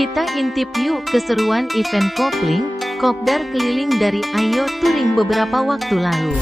Kita intip yuk keseruan event kopling, kopdar keliling dari Ayo Touring beberapa waktu lalu.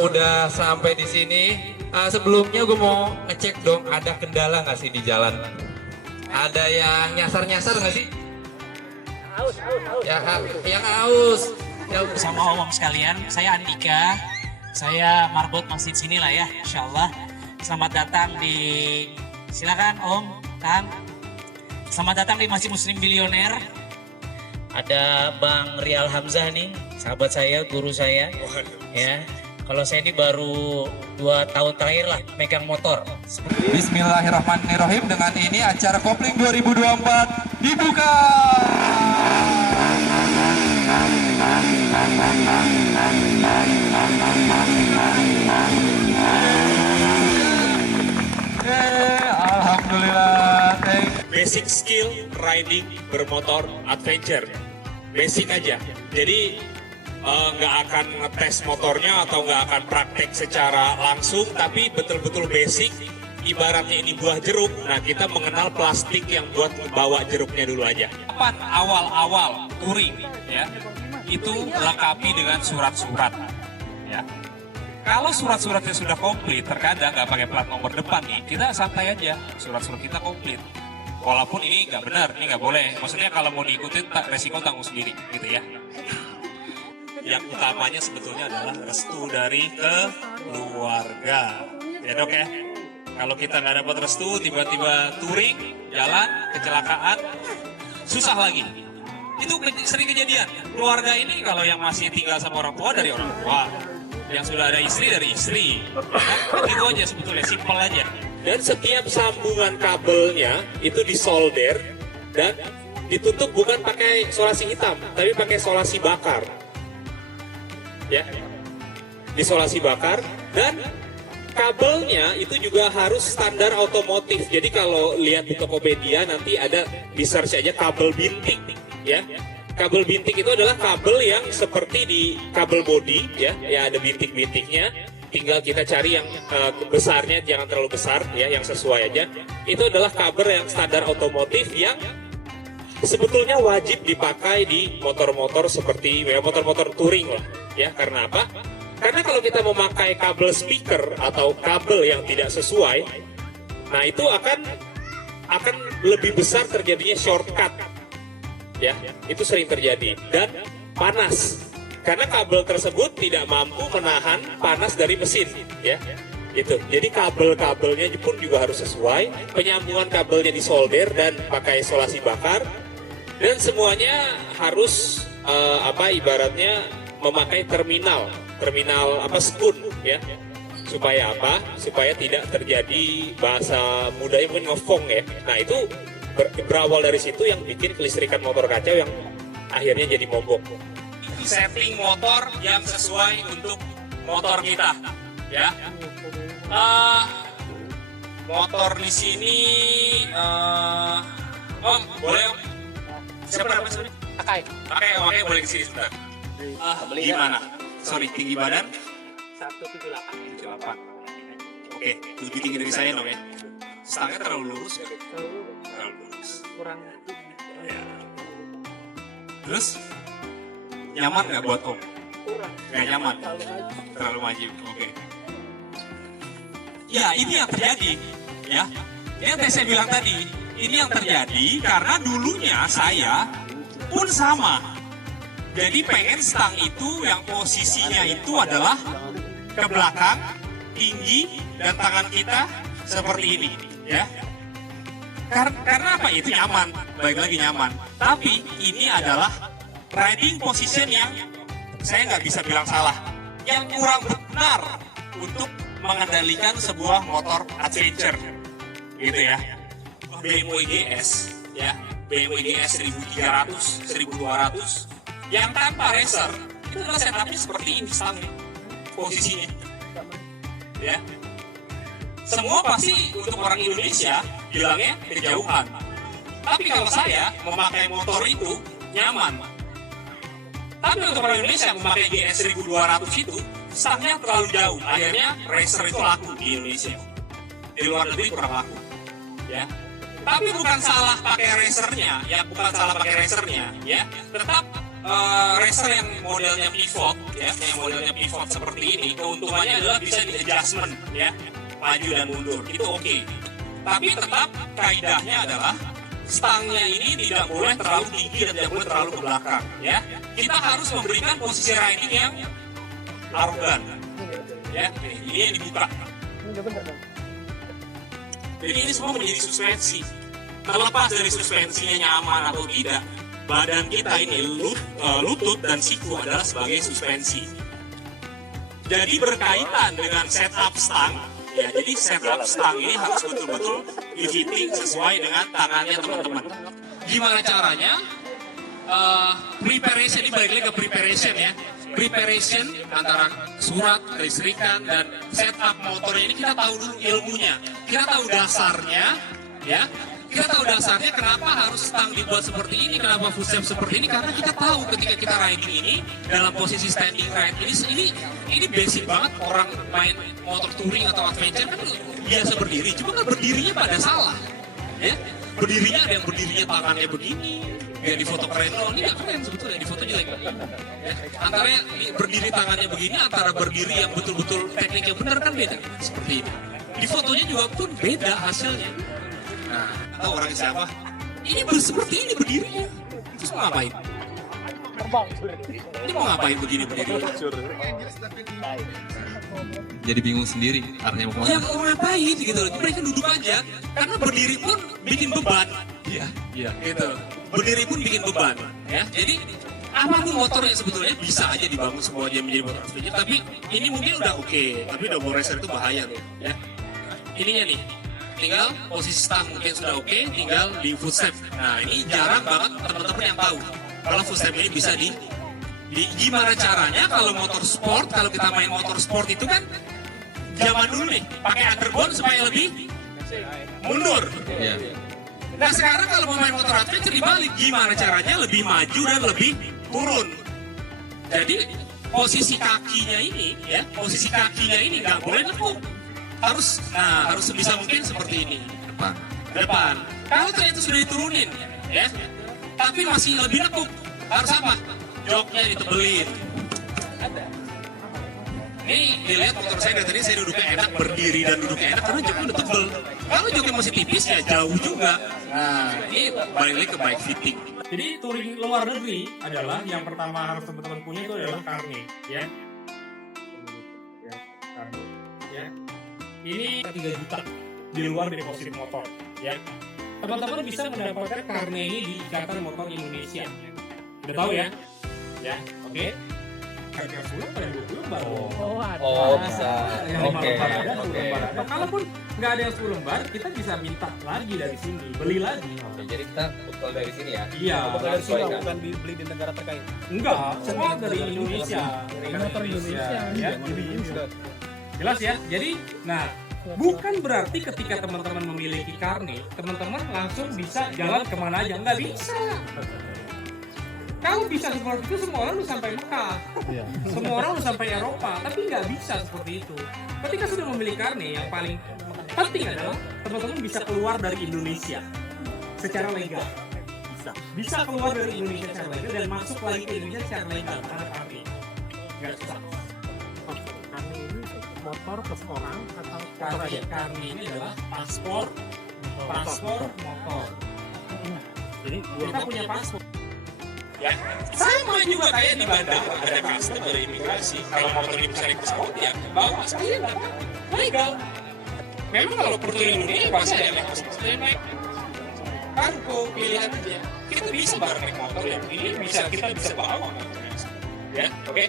Udah sampai di sini. Sebelumnya gue mau ngecek dong, ada kendala nggak sih di jalan? Ada yang nyasar-nyasar nggak sih? Aus. Yang aus. Sama om sekalian, saya Andika, saya marbot masjid sini lah ya, insya Allah. Selamat datang di, silakan om, Kang. Selamat datang di Masjid Muslim Bilioner. Ada Bang Rial Hamzah nih, sahabat saya, guru saya. Ya, kalau saya ini baru 2 tahun terakhir lah megang motor. Bismillahirrahmanirrahim. Dengan ini acara kopling 2024 dibuka. Alhamdulillah. Basic skill riding bermotor adventure, basic aja. Jadi nggak akan ngetes motornya atau nggak akan praktek secara langsung, tapi betul-betul basic. Ibaratnya ini buah jeruk, nah kita mengenal plastik yang buat bawa jeruknya dulu aja. Awal-awal touring ya, itu lengkapi dengan surat-surat ya. Kalau surat-suratnya sudah komplit, terkadang nggak pakai plat nomor depan nih, kita santai aja, surat-surat kita komplit. Walaupun ini nggak benar, ini nggak boleh. Maksudnya kalau mau diikutin, resiko tanggung sendiri gitu ya. Yang utamanya sebetulnya adalah restu dari keluarga, ya dok ya. Kalau kita nggak dapat restu, tiba-tiba touring, jalan, kecelakaan, susah lagi. Itu sering kejadian. Keluarga ini kalau yang masih tinggal sama orang tua dari orang tua, yang sudah ada istri dari istri. Kan gitu aja sebetulnya, simpel aja. Dan setiap sambungan kabelnya itu disolder dan ditutup bukan pakai solasi hitam, tapi pakai solasi bakar. Ya, isolasi bakar, dan kabelnya itu juga harus standar otomotif. Jadi kalau lihat di Tokopedia nanti ada, di search aja kabel bintik ya. Kabel bintik itu adalah kabel yang seperti di kabel body ya, ya ada bintik-bintiknya. Tinggal kita cari yang besarnya, jangan terlalu besar ya, yang sesuai aja. Itu adalah kabel yang standar otomotif yang sebetulnya wajib dipakai di motor-motor seperti ya, motor-motor touring lah ya. Karena apa? Karena kalau kita memakai kabel speaker atau kabel yang tidak sesuai, nah itu akan lebih besar terjadinya shortcut ya. Itu sering terjadi dan panas karena kabel tersebut tidak mampu menahan panas dari mesin ya. Itu. Jadi kabel-kabelnya pun juga harus sesuai, penyambungan kabelnya disolder dan pakai isolasi bakar. Dan semuanya harus ibaratnya memakai terminal spoon ya. Supaya apa? Supaya tidak terjadi bahasa mudanya mungkin ngefong ya. Nah itu berawal dari situ yang bikin kelistrikan motor kacau yang akhirnya jadi mogok. Setting motor yang sesuai untuk motor kita ya. Motor di sini om boleh om? Siapa namanya sorry? Pakai boleh kesini sebentar. Gimana? Sorry, tinggi badan? 178. Oke, lebih tinggi dari saya dong ya. Stangnya terlalu lurus ya? Terlalu lurus. Kurang. Ya. Terus? Nyaman nggak buat om? Kurang. Nggak nyaman? Terlalu maju. Oke. Ya, ini yang terjadi. Ya, yang saya bilang tadi. Ini yang terjadi karena dulunya saya pun sama. Jadi pengen stang itu yang posisinya itu adalah ke belakang, tinggi, dan tangan kita seperti ini. Ya. Karena apa? Itu nyaman, baik lagi nyaman. Tapi ini adalah riding position yang saya nggak bisa bilang salah. Yang kurang benar untuk mengendalikan sebuah motor adventure, gitu ya. BMW GS, ya, BMW GS 1300, 1200, yang tanpa racer itu adalah setupnya seperti ini, stangnya, posisinya, ya. Semua pasti untuk orang Indonesia bilangnya kejauhan. Tapi kalau saya memakai motor itu nyaman. Tapi untuk orang Indonesia memakai GS 1200 itu stangnya terlalu jauh. Akhirnya racer itu laku di Indonesia. Di luar negeri kurang laku. Ya. Tapi bukan salah pakai racernya, ya, bukan salah pakai racernya, ya. Tetap racer yang modelnya pivot, ya, yang modelnya pivot seperti ini, keuntungannya adalah bisa di adjustment, ya, maju dan mundur, itu oke. Tapi tetap kaidahnya adalah stangnya ini tidak boleh terlalu tinggi dan tidak boleh terlalu ke belakang, ya. Kita harus memberikan posisi riding yang arogan, ya. Ini yang dibuka. Jadi ini semua menjadi suspensi. Terlepas dari suspensinya nyaman atau tidak, badan kita ini lutut dan siku adalah sebagai suspensi. Jadi berkaitan dengan setup stang, ya. Jadi setup stang ini harus betul-betul di fitting sesuai dengan tangannya teman-teman. Gimana caranya? Preparation ini balik lagi ke preparation, ya. Preparation antara surat, kelistrikan, dan setup motornya ini kita tahu dulu ilmunya. Kita tahu dasarnya, ya. Kita tahu dasarnya kenapa harus stang dibuat seperti ini, kenapa footstep seperti ini, karena kita tahu ketika kita riding ini dalam posisi standing ride ini basic banget. Orang main motor touring atau adventure kan biasa berdiri, cuma kan berdirinya pada salah, ya. Berdirinya ada yang berdirinya tangannya begini, ya di foto keren loh, ini nggak keren sebetulnya, di foto jelek, ya. Antara berdiri tangannya begini, antara berdiri yang betul-betul tekniknya benar kan beda, seperti ini. Di fotonya juga pun beda hasilnya. Nah, atau orang siapa? Ini seperti ini berdirinya. Terus mau ngapain? Ini mau ngapain begini berdiri? Jadi bingung sendiri arahnya mau kemana. Ya mau ngapain gitu loh. Mereka duduk aja. Karena berdiri pun bikin beban. Iya, iya. Gitu. Berdiri pun bikin beban. Ya. Jadi apapun motornya sebetulnya bisa aja dibangun semua dia menjadi motor adventure. Tapi ini mungkin udah oke. Tapi double racer itu bahaya loh. Ya. Ininya nih. Tinggal posisi stang mungkin sudah oke, tinggal di footstep. Nah ini jarang banget teman-teman yang tahu kalau footstep ini bisa di gimana caranya kalau motor sport, kalau kita main motor sport itu kan zaman dulu nih pakai underbone supaya lebih mundur. Iya. Nah sekarang kalau mau main motor adventure dibalik, gimana caranya lebih maju dan lebih turun. Jadi posisi kakinya ini, ya, posisi kakinya ini nggak boleh nekuk. Harus sebisa mungkin seperti ini, depan. Kalau ternyata sudah diturunin, ya, tapi masih lebih nekuk, harus apa? Joknya ditebelin. Ini dilihat motor saya dari tadi saya duduknya enak, berdiri dan duduknya enak karena joknya udah tebel. Kalau joknya masih tipis ya jauh juga. Nah ini balik lagi ke bike fitting. Jadi touring luar negeri adalah yang pertama harus teman-teman punya itu adalah karne, ya. Karne, ya. Ini 3 juta di luar deposit motor, ya. Teman-teman bisa mendapatkan karne ini di Ikatan Motor Indonesia. Udah tahu ya? Ya, oke. Harga sebulan pada 20 lembar. Oh, bisa. Yang 5 lembar ada, 10 Oke. lembar ada. Kalaupun nggak ada yang 10 lembar, kita bisa minta lagi dari sini, beli lagi. Oke, jadi kita bekal dari sini ya. Iya. Dari sini bukan beli di negara terkait. Enggak, semua dari Indonesia. Dari Motor Indonesia. ya. Jelas ya. Jadi, nah, bukan berarti ketika teman-teman memiliki karne, teman-teman langsung bisa jalan kemana aja. Nggak bisa. Kalau bisa seperti itu, semua orang udah sampai Mekah. Semua orang udah sampai Eropa. Tapi nggak bisa seperti itu. Ketika sudah memiliki karne, yang paling penting adalah teman-teman bisa keluar dari Indonesia secara legal. Bisa keluar dari Indonesia secara legal dan masuk lagi ke Indonesia secara legal karena karne. Nggak susah. Motor plus orang atau Karne ini adalah paspor motor. Jadi kita punya paspor. Ya, sama juga kayak di bandara ada custom dari imigrasi. Kalau motor ini bisa naik pesawat ya bawa sekalian legal. Memang kalau perturing Indonesia pasti ada naik pesawat, naik kargo pilihan aja. Kita bisa bareng naik motor yang ini kita bisa bawa motornya. Ya, oke.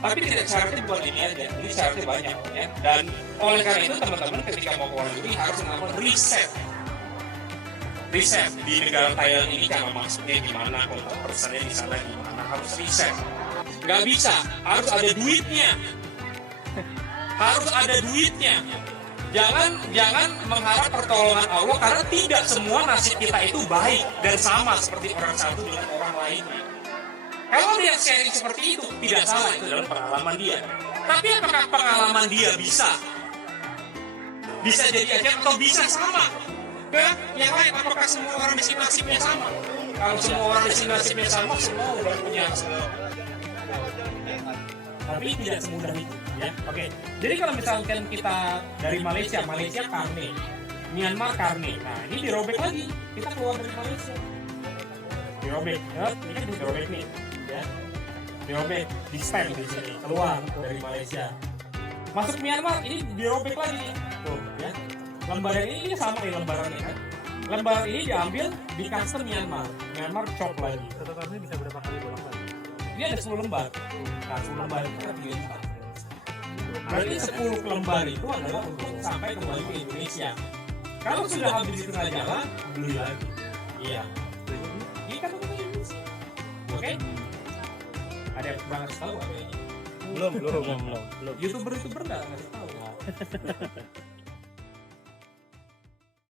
Tapi tidak syaratnya bukan ini aja, ini syaratnya banyak ya. Dan oleh karena itu teman-teman ketika mau ke luar negeri harus melakukan riset di negara Thailand ini cara masuknya gimana, kontak personnya di sana gimana, harus riset. Nggak bisa, harus ada duitnya. Harus ada duitnya. Jangan mengharap pertolongan Allah karena tidak semua nasib kita itu baik dan sama seperti orang satu dengan orang lainnya. Kalau dia sharing seperti itu tidak salah, itu dalam pengalaman dia. Tapi apakah pengalaman dia bisa jadi aja atau bisa sama ke yang lain? Apakah semua orang di sini nasibnya sama? Kalau semua orang di sini nasibnya sama, semua udah punya. Tapi tidak semudah itu, ya. Oke. Jadi kalau misalkan kita dari Malaysia karne, Myanmar karne. Nah, ini dirobek lagi. Kita keluar dari Malaysia. Dirobek, ya. Ini kan dirobek nih, ya. Dirobek, di stem di sini, keluar dari Malaysia. Masuk Myanmar, ini dirobek lagi. Tuh, ya. Lembaran ini sama nih lembarannya kan. Lembaran ini diambil di custom Myanmar chop lagi. Satu kartu bisa berapa kali bolak-balik? Ini ada 10 lembar. Nah, 10 lembar itu kan 3 lembar. Berarti 10 lembar itu adalah untuk sampai kembali ke Indonesia. Kalau sudah habis di tengah jalan, beli lagi. Iya. Ini kan untuk Indonesia. Oke? Ada yang kurang tahu apa ini? Belum. YouTuber nggak ngasih tahu.